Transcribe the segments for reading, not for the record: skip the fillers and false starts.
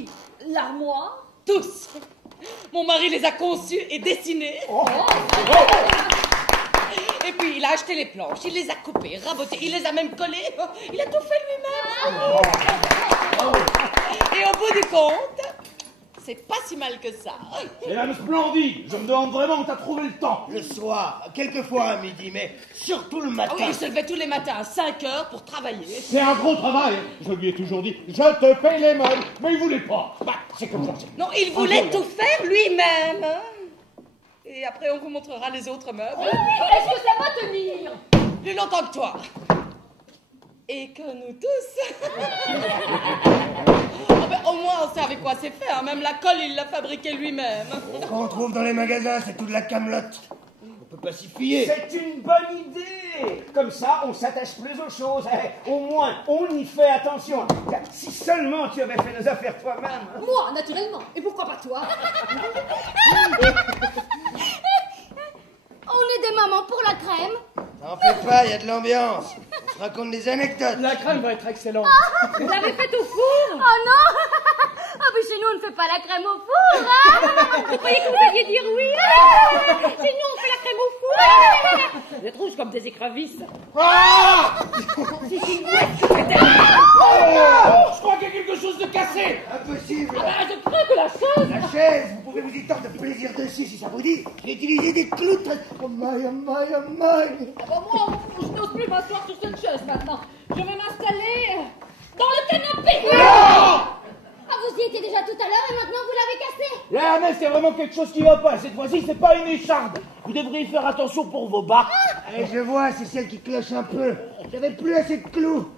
lits, l'armoire. Tous. Mon mari les a conçus et dessinés. Et puis il a acheté les planches, il les a coupées, rabotées, il les a même collées. Il a tout fait lui-même. Et au bout du compte, c'est pas si mal que ça. C'est même splendide. Je me demande vraiment où t'as trouvé le temps. Le soir, quelquefois à midi, mais surtout le matin. Oui, il se levait tous les matins à 5 heures pour travailler. C'est un gros travail. Je lui ai toujours dit, je te paye les meubles. Mais il voulait pas. Bah, c'est comme ça. Non, il voulait tout faire lui-même. Et après, on vous montrera les autres meubles. Est-ce que ça va tenir? Plus longtemps que toi. Et que nous tous. Oh ben, au moins, on sait avec quoi c'est fait. Hein. Même la colle, il l'a fabriquée lui-même. Ce qu'on trouve dans les magasins, c'est toute la camelote. On peut pas s'y fier. C'est une bonne idée. Comme ça, on s'attache plus aux choses. Au moins, on y fait attention. Si seulement tu avais fait nos affaires toi-même. Moi, naturellement. Et pourquoi pas toi? On est des mamans pour la crème. T'en fais pas, y a de l'ambiance. On se raconte des anecdotes. La crème va être excellente. Vous l'avez faite au four? Oh non. Ah mais chez nous on ne fait pas la crème au four, hein. Vous croyez que vous alliez dire oui? Chez nous on fait la crème au four. Vous êtes rouges comme des écrevisses. Ah! C'est une Je crois qu'il y a quelque chose de cassé. Impossible. je crois que la chose. La chaise, vous pouvez vous y tendre de plaisir dessus si ça vous dit. J'ai utilisé des clous très... Oh my, oh my, oh my. Moi, je n'ose plus m'asseoir sur cette chaise maintenant. Je vais m'installer dans le canapé. Ah vous y étiez déjà tout à l'heure et maintenant vous l'avez cassé. Là, mais c'est vraiment quelque chose qui va pas. Cette fois-ci, c'est pas une écharde. Vous devriez faire attention pour vos bas. Allez, je vois, c'est celle qui cloche un peu. J'avais plus assez de clous.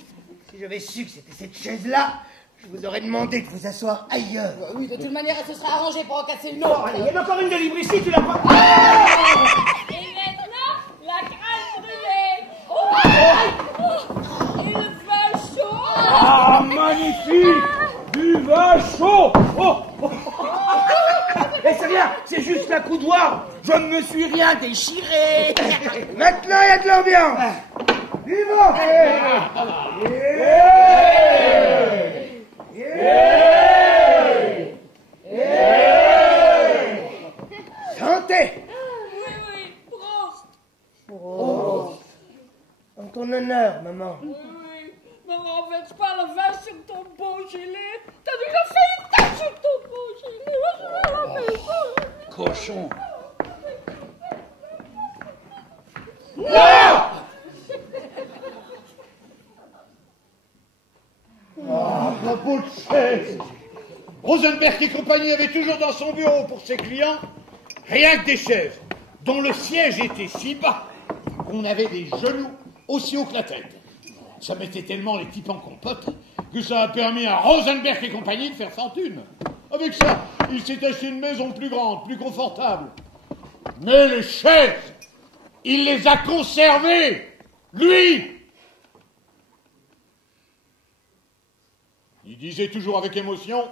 Si j'avais su que c'était cette chaise-là, je vous aurais demandé de vous asseoir ailleurs. Oui, de toute manière, elle se sera arrangée pour en casser une Oh, autre. allez, il y en a encore une de libre ici, tu la prends. Et maintenant, la crème brûlée. Et le vin chaud. Ah, magnifique. Du vin chaud. Et c'est rien, c'est juste la coudoir. Je ne me suis rien déchiré. Maintenant, il y a de l'ambiance. Vivant. Santé. Oui, Prost. En ton honneur, maman. Oui, ne renverse pas le vin sur ton beau gilet. T'as déjà fait une tache sur ton beau gilet. Cochon. Ah, la peau de chaise. Rosenberg et compagnie avaient toujours dans son bureau pour ses clients rien que des chaises dont le siège était si bas qu'on avait des genoux aussi hauts que la tête. Ça mettait tellement les types en compote que ça a permis à Rosenberg et compagnie de faire fortune. Avec ça, il s'est acheté une maison plus grande, plus confortable. Mais les chaises, il les a conservées, lui. Il disait toujours avec émotion,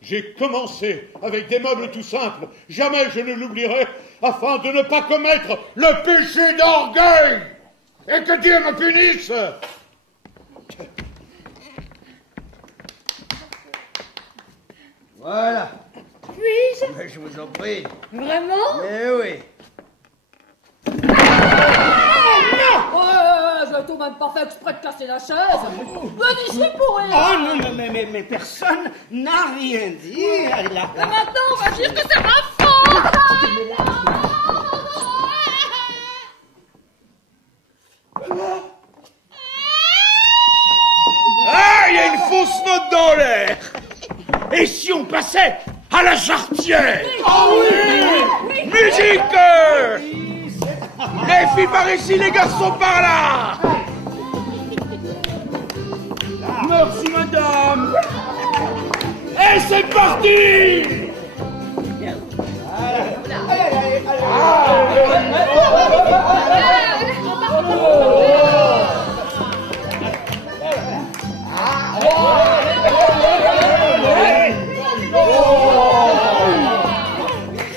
j'ai commencé avec des meubles tout simples, jamais je ne l'oublierai, afin de ne pas commettre le péché d'orgueil, et que Dieu me punisse. Voilà. Puis-je? Mais je vous en prie. Vraiment? Eh oui. Je n'ai tout même pas fait exprès de casser la chaise. Venez ici pour rien. Oh non, mais personne n'a rien dit. Et maintenant, on va dire que c'est ma faute. Ah, il y a une fausse note dans l'air. Et si on passait à la jarretière? Oh oui. Musique. Les filles par ici, les garçons par là. Merci, madame. Et c'est parti.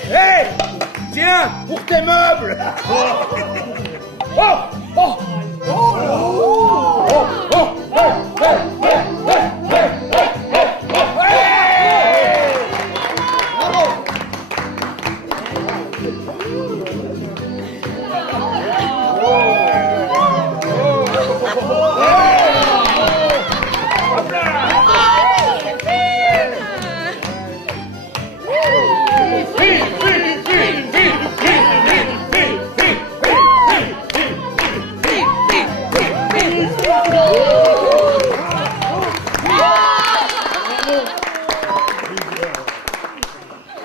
Hé, tiens, pour tes meubles.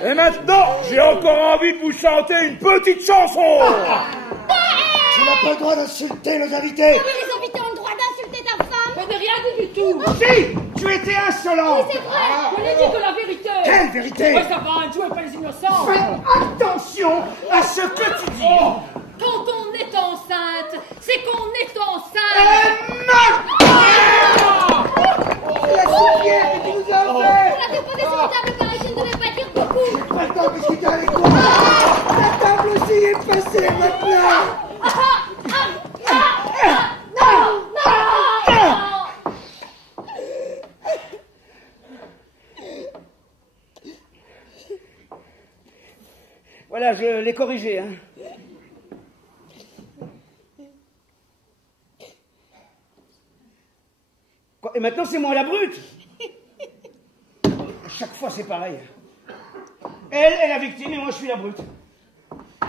Et maintenant, j'ai encore envie de vous chanter une petite chanson. Tu n'as pas le droit d'insulter nos invités. Ah oui, les invités ont le droit d'insulter ta femme. Je n'ai rien dit du tout. Si, tu étais insolent. Oui, c'est vrai. Je n'ai dit que la vérité. Quelle vérité? Ouais, ça va, ne jouez pas les innocents. Fais attention à ce que tu dis. Quand on est enceinte, c'est qu'on est enceinte. C'est la soupière que tu nous as offert. On l'a déposé sur la table, pareil, je ne devais pas dire beaucoup. Attends, qu'est-ce qui t'arrive quoi? La table aussi est passée maintenant. Voilà, je l'ai corrigé. Hein. Quoi, et maintenant, c'est moi la brute. À chaque fois, c'est pareil. Elle est la victime et moi, je suis la brute.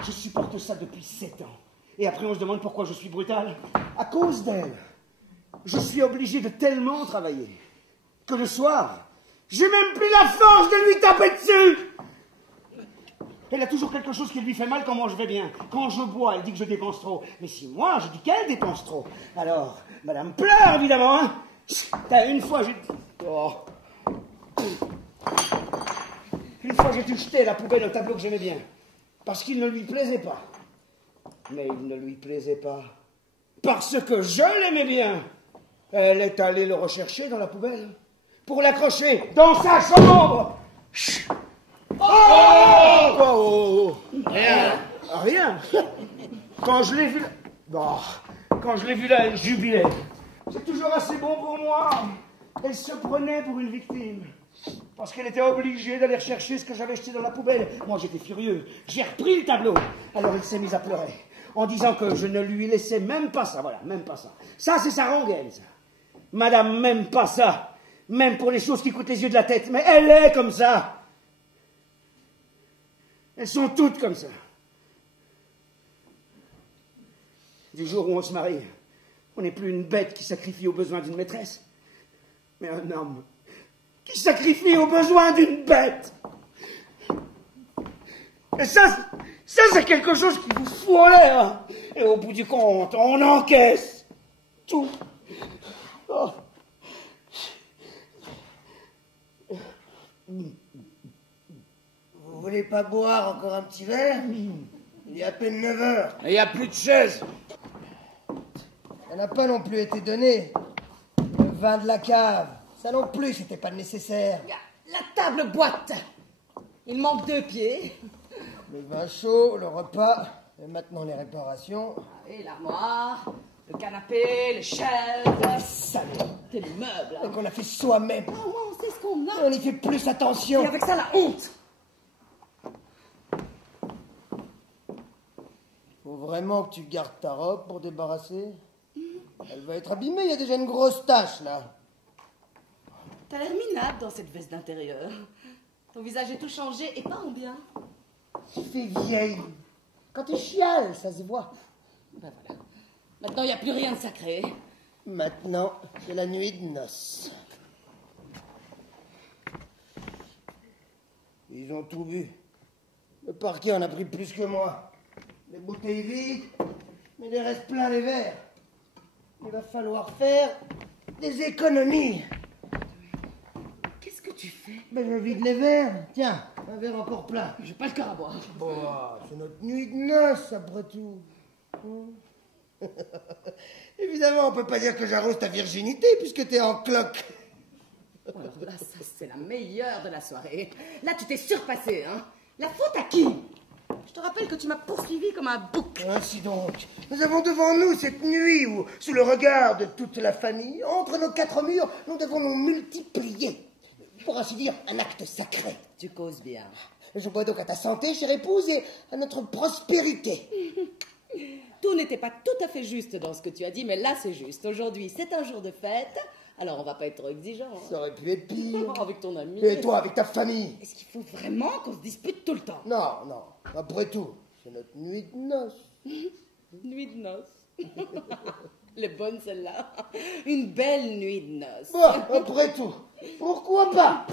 Je supporte ça depuis 7 ans. Et après, on se demande pourquoi je suis brutal. À cause d'elle. Je suis obligé de tellement travailler que le soir, j'ai même plus la force de lui taper dessus. Elle a toujours quelque chose qui lui fait mal quand moi je vais bien. Quand je bois, elle dit que je dépense trop. Mais si moi, je dis qu'elle dépense trop, alors, madame pleure, évidemment, hein. T'as une fois, j'ai... Oh. Une fois, j'ai dû jeter la poubelle au tableau que j'aimais bien. Parce qu'il ne lui plaisait pas. Mais il ne lui plaisait pas. Parce que je l'aimais bien. Elle est allée le rechercher dans la poubelle. Pour l'accrocher dans sa chambre. Chut. Oh. Rien. Rien. Quand je l'ai vu là... Bon, quand je l'ai vu là, elle jubilait. C'est toujours assez bon pour moi. Elle se prenait pour une victime. Parce qu'elle était obligée d'aller chercher ce que j'avais jeté dans la poubelle. Moi, j'étais furieux. J'ai repris le tableau. Alors, elle s'est mise à pleurer. En disant que je ne lui laissais même pas ça. Voilà, même pas ça. Ça, c'est sa rengaine, ça. Madame, même pas ça. Même pour les choses qui coûtent les yeux de la tête. Mais elle est comme ça. Elles sont toutes comme ça. Du jour où on se marie, on n'est plus une bête qui sacrifie aux besoins d'une maîtresse, mais un homme qui sacrifie aux besoins d'une bête. Et ça c'est quelque chose qui vous fout en l'air. Et au bout du compte, on encaisse tout. Oh. Vous voulez pas boire encore un petit verre? Il est à peine 9 heures. Il n'y a plus de chaise. Ça n'a pas non plus été donné. Le vin de la cave, ça non plus, c'était pas nécessaire. La table boite. Il manque 2 pieds. Le vin chaud, le repas, et maintenant les réparations. Et l'armoire, le canapé, les chaises. Salaud. C'est le meuble. Donc on a fait soi-même. Au moins, on sait ce qu'on a. On y fait plus attention. Et avec ça, la honte. Faut vraiment que tu gardes ta robe pour débarrasser? Elle va être abîmée, il y a déjà une grosse tache là. T'as l'air minable dans cette veste d'intérieur. Ton visage est tout changé et pas en bien. Tu fais vieille. Quand tu chiales, ça se voit. Ben voilà. Maintenant, il n'y a plus rien de sacré. Maintenant, c'est la nuit de noces. Ils ont tout bu. Le parquet en a pris plus que moi. Les bouteilles vides, mais il reste plein les verres. Il va falloir faire des économies. Qu'est-ce que tu fais? Ben je vide les verres. Tiens, un verre encore plein. J'ai pas le cœur à boire. Bon, c'est notre nuit de noces, après tout. Évidemment, on peut pas dire que j'arrose ta virginité, puisque t'es en cloque. Alors là, ça, c'est la meilleure de la soirée. Là, tu t'es surpassé, hein. La faute à qui? Je te rappelle que tu m'as poursuivi comme un bouc. Ainsi donc, nous avons devant nous cette nuit où, sous le regard de toute la famille, entre nos 4 murs, nous devons nous multiplier. Pour ainsi dire, un acte sacré. Tu causes bien. Je bois donc à ta santé, chère épouse, et à notre prospérité. Tout n'était pas tout à fait juste dans ce que tu as dit, mais là, c'est juste. Aujourd'hui, c'est un jour de fête, alors on va pas être trop exigeant. Hein. Ça aurait pu être pire. Avec ton ami. Et toi, avec ta famille. Est-ce qu'il faut vraiment qu'on se dispute tout le temps? Non, non. Après tout, c'est notre nuit de noces. Nuit de noces. Elle est bonne, celle-là. Une belle nuit de noces. Bon, après tout, pourquoi pas?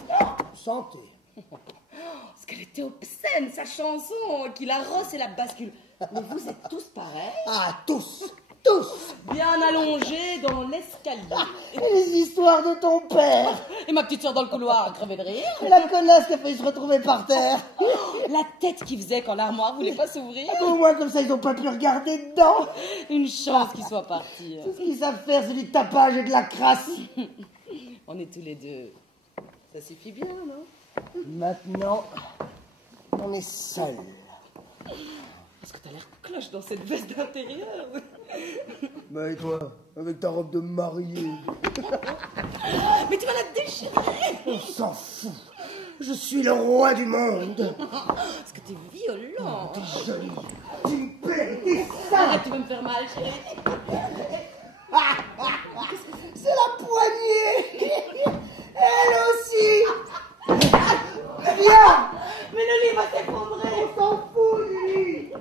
Santé. Ce qu'elle était obscène, sa chanson, qui la rosse et la bascule. Mais vous êtes tous pareils. Ah, tous, tous. Bien allongés dans l'escalier. Et les histoires de ton père. Et ma petite soeur dans le couloir, crevée de rire. Et la connasse qui a failli se retrouver par terre. La tête qui faisait quand l'armoire voulait pas s'ouvrir. Au moins, comme ça, ils n'ont pas pu regarder dedans. Une chance qu'ils soient partis. Tout ce qu'ils savent faire, c'est du tapage et de la crasse. On est tous les deux. Ça suffit bien, non? Maintenant, on est seuls. Parce que t'as l'air cloche dans cette veste d'intérieur. Bah et toi, avec ta robe de mariée? Mais tu vas la déchirer. On s'en fout. Je suis le roi du monde. Parce que t'es violent. T'es jolie. Tu me plais, t'es sale. Arrête, tu vas me faire mal, chérie. C'est la poignée. Elle aussi. Viens. Mais le lit va s'effondrer. On s'en fout du lit.